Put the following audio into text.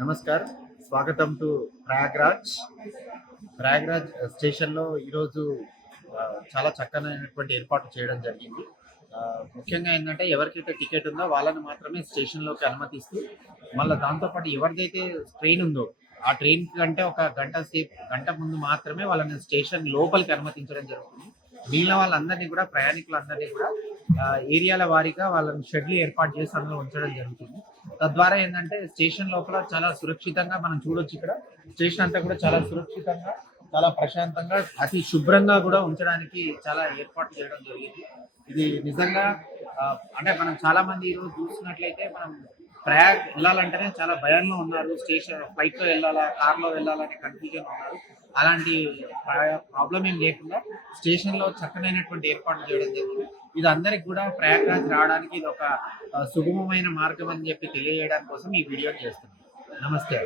నమస్కార్ స్వాగతం టు ప్రయాగ్రాజ్. ప్రయాగ్రాజ్ స్టేషన్లో ఈరోజు చాలా చక్కనైనటువంటి ఏర్పాటు చేయడం జరిగింది. ముఖ్యంగా ఏంటంటే ఎవరికైతే టికెట్ ఉందో వాళ్ళని మాత్రమే స్టేషన్లోకి అనుమతిస్తూ, మళ్ళీ దాంతోపాటు ఎవరిదైతే ట్రైన్ ఉందో ఆ ట్రైన్ కంటే ఒక గంట ముందు మాత్రమే వాళ్ళని స్టేషన్ లోపలికి అనుమతించడం జరుగుతుంది. మిగిలిన వాళ్ళందరినీ కూడా, ప్రయాణికులందరినీ కూడా ఏరియాల వారీగా వాళ్ళని షెడ్లు ఏర్పాటు చేసి అందులో ఉంచడం జరుగుతుంది. తద్వారా ఏంటంటే స్టేషన్ లోపల చాలా సురక్షితంగా మనం చూడొచ్చు. ఇక్కడ స్టేషన్ అంతా కూడా చాలా సురక్షితంగా, చాలా ప్రశాంతంగా, అతి శుభ్రంగా కూడా ఉంచడానికి చాలా ఏర్పాటు చేయడం జరిగింది. ఇది నిజంగా అంటే మనం చాలా మంది ఈరోజు చూస్తున్నట్లయితే మనం ప్రయాగ్ వెళ్ళాలంటేనే చాలా భయంలో ఉన్నారు. ఫ్లైట్‌లో వెళ్ళాలా, కార్‌లో వెళ్ళాలా అనే కన్‌ఫ్యూజన్ ఉన్నారు. అలాంటి ప్రాబ్లమ్ ఏం లేకుండా స్టేషన్‌లో చక్కనైనటువంటి ఏర్పాట్లు చేయడం జరిగింది. ఇది అందరికి కూడా ప్రయాగ్రాజ్ రావడానికి ఇది ఒక సుగమమైన మార్గం అని చెప్పి తెలియజేయడానికి కోసం ఈ వీడియో చేస్తున్నాను. నమస్తే.